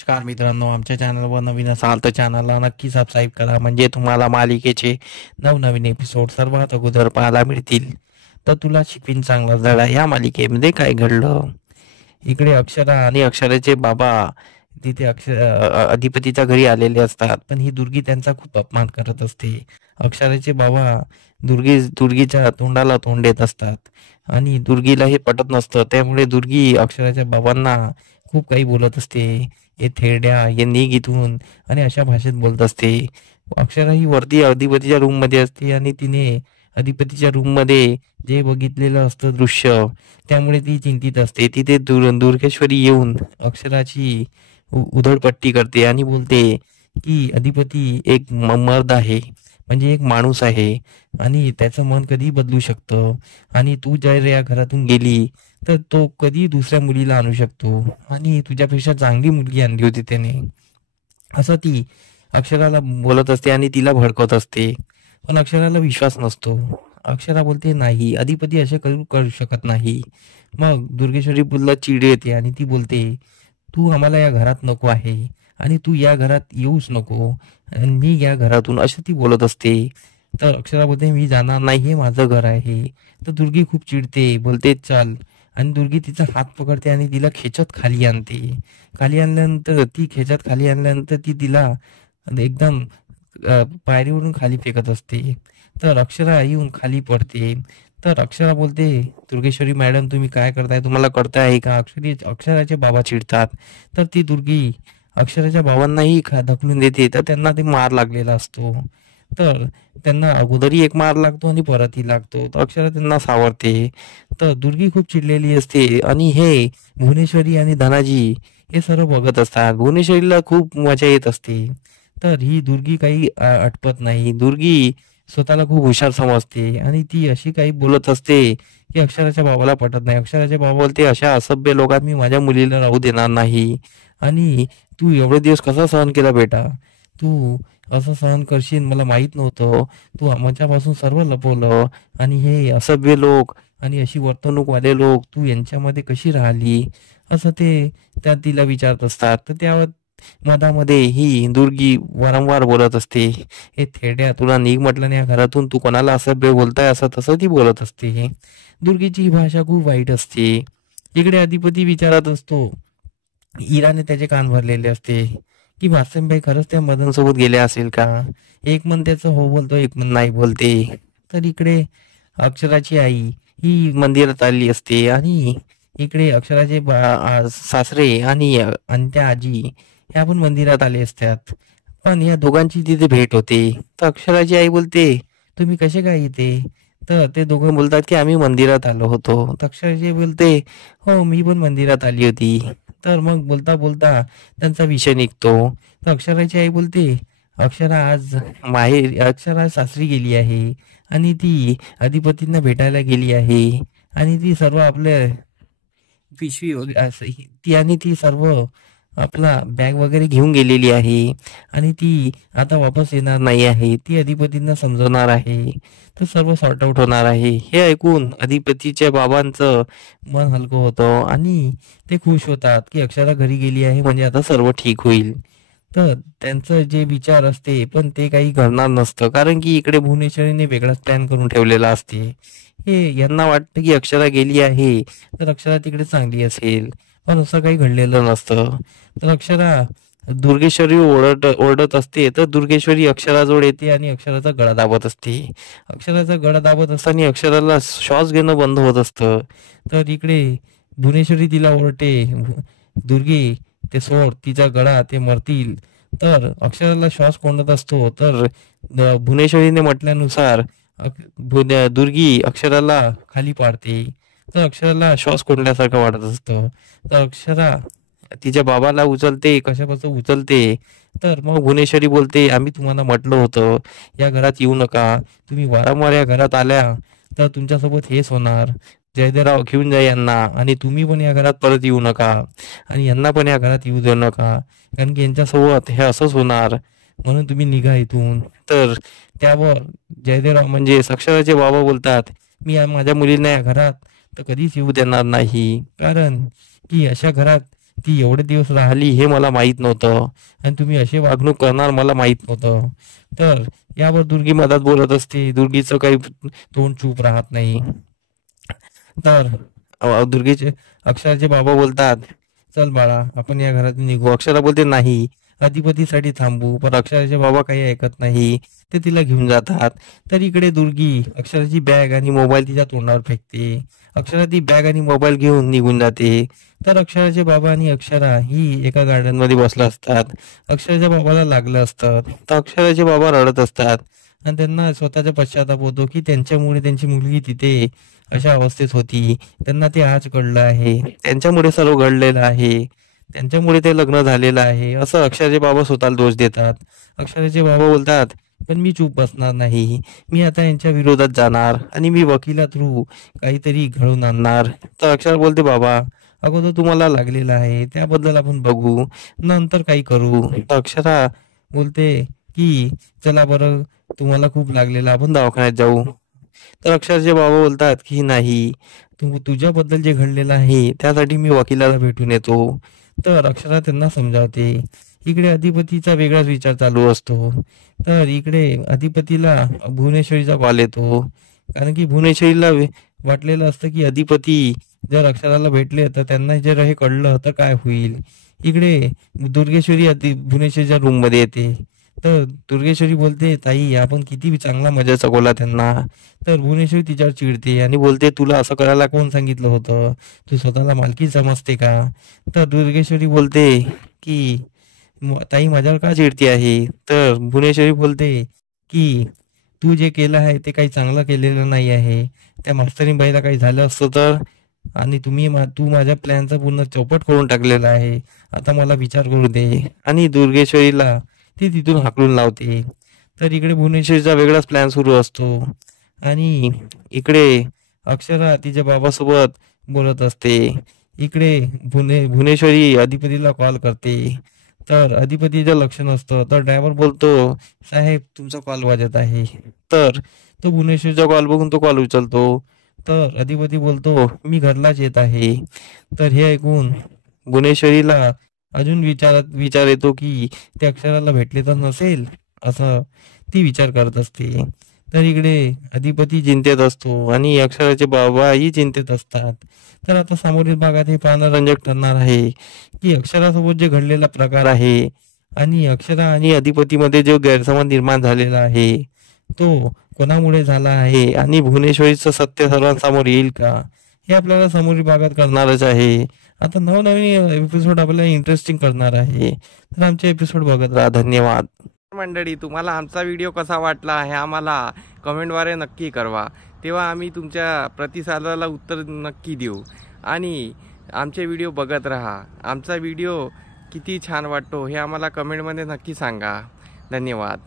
नमस्कार मित्रांनो, आमच्या चॅनलवर नवीन असाल तर चॅनलला नक्की सबस्क्राईब करा, म्हणजे तुम्हाला मालिकेचे नवनवीन एपिसोड सर्वात अगोदर पाहायला मिळतील. तर तुला शिकवीन चांगला धडा या मालिकेमध्ये काय घडलं. इकडे अक्षरा आणि अक्षराचे बाबा तिथे अधिपतीच्या घरी आलेले असतात, पण ही दुर्गी त्यांचा खूप अपमान करत असते. अक्षराचे बाबा दुर्गीच्या तोंडाला तोंड देत असतात आणि दुर्गीला हे पटत नसतं. त्यामुळे दुर्गी अक्षराच्या बाबांना खूप काही बोलत असते. हे थेरड्या, हे निघ इथून, आणि अशा भाषेत बोलत असते. अक्षरा ही वरती अधिपतीच्या रूम मध्ये असते आणि तिने अधिपतीच्या रूम मध्ये जे बघितलेलं असतं दृश्य, त्यामुळे ती चिंतित असते. तिथे दुर्गेश्वरी येऊन अक्षराची उधळपट्टी करते आणि बोलते की अधिपती एक मर्द आहे, म्हणजे एक माणूस आहे, आणि त्याचं मन कधी बदलू शकतं. आणि तू जर या घरातून गेली तर तो कधी दुसऱ्या मुलीला आणू शकतो, आणि तुझ्यापेक्षा चांगली मुलगी आणली होती त्याने. असं ती अक्षराला बोलत असते आणि तिला भडकवत असते. पण अक्षराला विश्वास नसतो. अक्षरा बोलते नाही, अधिपती असे करू करू शकत नाही. मग दुर्गेश्वरी पुन्हा चिड येते आणि ती बोलते तू आम्हाला या घरात नको आहे, आणि तू या घरात येऊच नको, आणि मी या घरातून, अशी ती बोलत असते. तर अक्षरा बोलते मी जाणार नाही, हे माझं घर आहे. तर दुर्गी खूप चिडते, बोलते चल, आणि दुर्गी तिचा हात पकडते आणि तिला खेचत खाली आणते. खाली आणल्यानंतर ती तिला एकदम पायरीवरून खाली फेकत असते. तर अक्षरा येऊन खाली पडते. तर अक्षरा बोलते दुर्गेश्वरी मॅडम, तुम्ही काय करताय, तुम्हाला कळतं आहे का. अक्षराचे बाबा चिडतात. तर ती दुर्गी अक्षराच्या बाबांनाही ढकलून देते. तर त्यांना ते मार लागलेला असतो. तर त्यांना अगोदरही एक मार लागतो आणि परतही लागतो. तर अक्षरा त्यांना सावरते. तर दुर्गी खूप चिडलेली असते आणि हे भुवनेश्वरी आणि धनाजी हे सर्व बघत असतात. भुवनेश्वरीला खूप मजा येत असते. तर ही दुर्गी काही अटपत नाही. दुर्गी स्वतःला खूप हुशार समजते आणि ती अशी काही बोलत असते की अक्षराच्या बाबाला पटत नाही. अक्षराचे बाबा बोलते अशा असभ्य लोकात मी माझ्या मुलीला राहू देणार नाही. आणि तू एवढे दिवस कसा सहन केला बेटा, तू असं सहन करशील मला माहित नव्हतं. तू आमच्यापासून सर्व लपवलं, आणि हे असभ्य लोक आणि अशी वर्तणूकवाले लोक तू यांच्यामध्ये कशी राहिली, असं ते त्या तिला विचारत असतात. तर त्या मधामध्ये ही दुर्गी वारंवार बोलत असते हे थेड्या, तुला निघ म्हटलं नाही या घरातून, तू कोणाला असभ्य बोलताय, असं तसं ती बोलत असते. दुर्गीची ही भाषा खूप वाईट असते. इकडे अधिपती विचारत असतो. इराने त्याचे कान भरलेले असते की भास्करबाई खरंच त्या मदन सोबत गेल्या असेल का. एक मन त्याचं हो बोलतो, एक मन नाही बोलते. तर इकडे अक्षराची आई ही मंदिरात आली असते आणि इकडे अक्षराचे सासरे आणि त्या आजी ह्या पण मंदिरात आले असतात. पण या दोघांची तिथे भेट होते. तर अक्षराची आई बोलते तुम्ही कसे काय इथे. तर ते दोघं बोलतात की आम्ही मंदिरात आलो होतो. तर अक्षराची बोलते हो मी पण मंदिरात आली होती. तर मग बोलता बोलता त्यांचा विषय निघतो. तर अक्षराची आई बोलते अक्षरा सासरी गेली आहे, आणि ती अधिपतींना भेटायला गेली आहे, आणि ती सर्व आपल्या पिशवी वगैरे असं ती सर्व आपला बॅग वगैरे घेऊन गेलेली आहे, आणि ती आता वापस येणार नाही आहे. ती अधिपतींना समजवणार आहे. तर सर्व सॉर्ट आउट होणार आहे. हे ऐकून अधिपतीच्या बाबांचं मन हलकं होतं आणि ते खुश होतात की अक्षरा घरी गेली आहे, म्हणजे आता सर्व ठीक होईल. तर त्यांचं जे विचार असते पण ते काही घडणार नसतं, कारण की इकडे भुवनेश्वरीने वेगळाच प्लॅन करून ठेवलेला असते. हे यांना वाटतं की अक्षरा गेली आहे तर अक्षरा तिकडे चांगली असेल, पण असं काही घडलेलं नसतं. तर अक्षरा दुर्गेश्वरी ओरडत असते. तर दुर्गेश्वरी अक्षराजवळ येते आणि अक्षराचा गळा दाबत असते. अक्षराचा गळा दाबत असताना अक्षराला श्वास घेणं बंद होत असतं. तर इकडे भुवनेश्वरी तिला ओरडते दुर्गे ते सोड, तिचा गळा, ते मरतील. तर अक्षराला श्वास कोंडत असतो. तर भुवनेश्वरीने म्हटल्यानुसार दुर्गी अक्षराला खाली पाडते. तर अक्षराला श्वास कोंडल्यासारखं वाटत असतं. तर अक्षरा तिच्या बाबाला उचलते, कशापासून उचलते. तर मग भुवनेश्वरी बोलते आम्ही तुम्हाला म्हटलं होतं या घरात येऊ नका, तुम्ही वारंवार या घरात आल्या तर तुमच्यासोबत हेच होणार. जयदेवराव घेऊन जा यांना, आणि तुम्ही पण या घरात परत येऊ नका, आणि यांना पण या घरात येऊ देऊ नका, कारण की यांच्यासोबत हे असंच होणार, म्हणून तुम्ही निघा इथून. तर त्यावर जयदेवराव म्हणजे अक्षराचे बाबा बोलतात माझ्या मुलींना या घरात तर कधीच येऊ देणार नाही, कारण की अशा घरात ती एवढे दिवस राहिली हे मला माहीत नव्हतं आणि तुम्ही असे वागणूक करणार मला माहीत नव्हतं. तर यावर दुर्गी मधात बोलत असते. दुर्गीचं काही तोंड चूप राहत नाही. तर दुर्गेचे अक्षराचे बाबा बोलतात, चल बाळा आपण या घरातून निघू. अक्षरा बोलते नाही, अधिपतीसाठी थांबू. पण अक्षराचे बाबा काही ऐकत नाही. ते तिला घेऊन जातात. तर इकडे दुर्गी अक्षराची बॅग आणि मोबाईल तिच्या तोंडावर फेकते. अक्षरा ती बॅग आणि मोबाईल घेऊन निघून जाते. तर अक्षराचे बाबा आणि अक्षरा ही एका गार्डन मध्ये बसला असतात. अक्षराच्या बाबाला लागलं असतं. तर अक्षराचे बाबा रडत असतात आणि त्यांना स्वतःचा पश्चाताप होतो की त्यांच्यामुळे त्यांची मुलगी तिथे अशा अवस्थेत होती. त्यांना ते आज कळलं आहे. त्यांच्यामुळे सर्व घडलेलं आहे. त्यांच्यामुळे ते लग्न झालेलं आहे असं अक्षराचे बाबा स्वतःला दोष देतात. अक्षराचे बाबा बोलतात, पण मी चूप बसणार नाही. मी आता यांच्या विरोधात जाणार आणि मी वकिला थ्रू काहीतरी घडवून आणणार. तर अक्षर बोलते, बाबा अगोदर तुम्हाला लागलेलं आहे त्याबद्दल आपण बघू, नंतर काही करू. तर अक्षरा बोलते की चला बरं, तुम्हाला खूप लागलेलं, आपण दवाखान्यात जाऊ. तर अक्षरचे बाबा बोलतात की नाही, तुझ्याबद्दल जे घडलेलं आहे त्यासाठी मी वकिलाला भेटून येतो. तर अक्षरा त्यांना समजावते. इकडे अधिपतीचा वेगळाच विचार चालू असतो. तर इकडे अधिपतीला भुवनेश्वरीचा कॉल येतो. कारण की भुवनेश्वरीला वाटलेलं असतं की अधिपती जर अक्षराला भेटले तर त्यांना जर हे कळलं तर काय होईल. इकडे दुर्गेश्वरी भुवनेश्वरीच्या रूम मध्ये येते. तर दुर्गेश्वरी बोलते, ताई आपण किती चांगला मजा चकवला त्यांना. तर भुवनेश्वरी तिच्यावर चिडते आणि बोलते, तुला असं करायला कोण सांगितलं होतं, तू स्वतःला मालकी समजते का. तर दुर्गेश्वरी बोलते की ताई माझ्यावर का चिडती आहे. तर भुवनेश्वरी बोलते की तू जे केलं आहे ते काही चांगलं केलेलं नाही आहे. त्या मास्तरीन बाईला काही झालं असतं तर, आणि तू माझ्या प्लॅनचा पूर्ण चौपट करून टाकलेला आहे. आता मला विचार करू दे. आणि दुर्गेश्वरीला ती तिथून हाकलून लावते. तर इकडे भुवनेश्वरीचा वेगळाच प्लॅन सुरू असतो आणि इकडे अक्षरा तिच्या बाबासोबत बोलत असते. इकडे भुवनेश्वरी अधिपतीला कॉल करते. तर अधिपतीचं लक्ष नसतं. तर ड्रायव्हर बोलतो, साहेब तुमचा कॉल वाजत आहे. तर तो भुवनेश्वरीचा कॉल बघून तो कॉल उचलतो. तर अधिपती बोलतो, मी घरलाच येत आहे. तर हे ऐकून भुवनेश्वरीला अजून विचार येतो की ते अक्षराला भेटले तर नसेल, असं ती विचार करत असते. तर इकडे अधिपती चिंतेत असतो आणि अक्षराचे बाबाही चिंतेत असतात. तर आता समोरील भागात हे पाहणं रंजक ठरणार आहे की अक्षरासोबत जे घडलेला प्रकार आहे आणि अक्षरा आणि अधिपतीमध्ये जो गैरसमज निर्माण झालेला आहे तो कोणामुळे झाला आहे आणि भुवनेश्वरीचं सत्य सर्वांसमोर येईल का, हे आपल्याला समोरील भागात करणारच आहे. आता नवनवीन एपिसोड आपल्याला इंटरेस्टिंग करणार आहे. तर आमचे एपिसोड बघत राहा. धन्यवाद. मंडळी, तुम्हाला आमचा व्हिडिओ कसा वाटला हे आम्हाला कमेंटद्वारे नक्की कळवा. तेव्हा आम्ही तुमच्या प्रतिसादाला उत्तर नक्की देऊ. आणि आमचे व्हिडिओ बघत राहा. आमचा व्हिडिओ किती छान वाटतो हे आम्हाला कमेंटमध्ये नक्की सांगा. धन्यवाद.